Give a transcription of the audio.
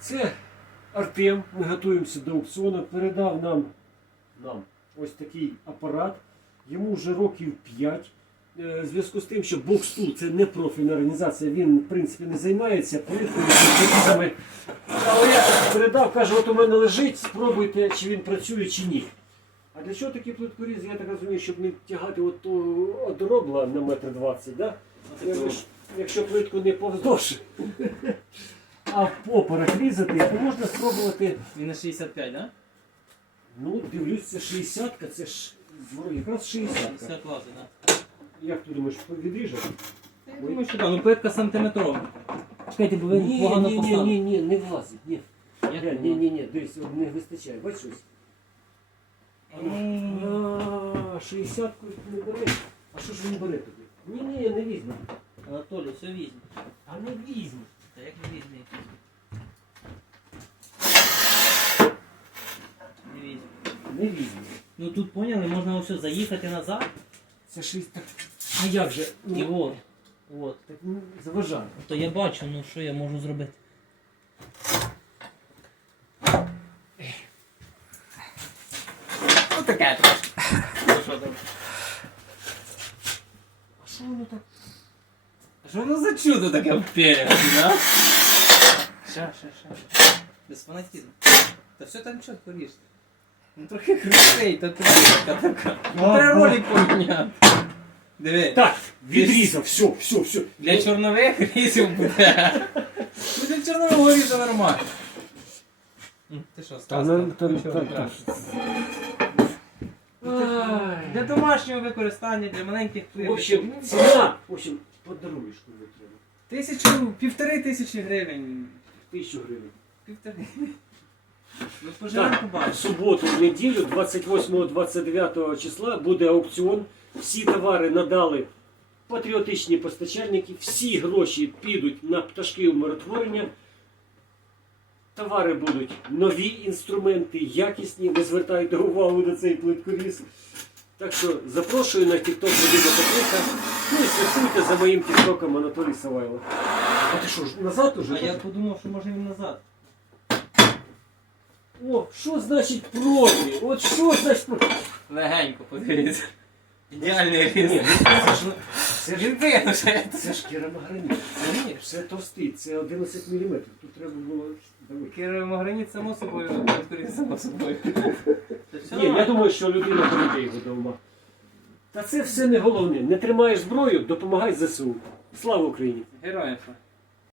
Це Артем, ми готуємося до аукціону, передав нам, нам ось такий апарат. Йому вже років 5. В зв'язку з тим, що бокс-тул це не профільна організація, він в принципі не займається залізами. Але я передав, каже, от у мене лежить, спробуйте, чи він працює, чи ні. А для чого такі плиткоріз, я так розумію, щоб не тягати от ту одоробла на метр двадцять, да? Якщо, якщо плитку не повздовж, а поперек різати, то можна спробувати. Він на 65, да? Ну, дивлюсь, це 60-ка, це ж звору- якраз 60-ка. 50 класи, да. Як ти думаєш, відріже? Я думаю, що так, ну плитка сантиметрова. Чекайте, бо ви Ні, погано ні, ні, ні, ні, не влазить. Ні, Як ні, воно? ні, ні, ні, дивись, не вистачає. Бачиш ось? М, А, 60-ку не бере. А що ж він бере тоді? Ні, ні, не візьме. Анатолій, все візьме. А не візьме. Та як не візьме? Не візьме. Не візьме. Ну тут поняли, можна ось заїхати назад. Це 60. А як же? І Ну, от. От. так ну, заважає. То я бачу, ну що я можу зробити. Ну таке трошки. Ну? А що воно так? А Що воно за чудо таке вперед, да? Ща, ща, ща. Без фанатизму. Та все там чітко ріжте. Ну трохи крутий, та трохи така. Ну треба ролик поміняти. Диви. Так, відрізав, все, все, все. Для чорнових різів буде. Ну для чорнового різа нормально. М, Ти що, Стас? ну, там та, включив та, екран? Ай. Для домашнього використання, для маленьких В общем, ціна, в общем, подаруночку не треба. Тисячу, півтори тисячі гривень. Тисячу гривень. Півтори. Ну поживемо Так, в суботу, в неділю, 28-29 числа буде аукціон. Всі товари надали патріотичні постачальники, всі гроші підуть на пташки умиротворення. Товари будуть нові інструменти, якісні. Ви звертайте увагу на цей плиткоріз. Так що запрошую на TikTok Володимира Петрика. Ну і слідкуйте за моїм тіктоком Анатолій Савайло. А ти що ж, назад уже? А я подумав, що може він назад. О, що значить проти? От що значить проти? Легенько подивіться. Ідеальний різ. це ж, Він це ж керамограніт. Це, ні, це товстий, це 11 мм. Тут треба було давити. Керамограніт само собою, відкрити само собою. Це все Ні, я нормально. думаю, що людина прийде його до ума. Та це все не головне. Не тримаєш зброю, допомагай ЗСУ. Слава Україні! Героям. слава.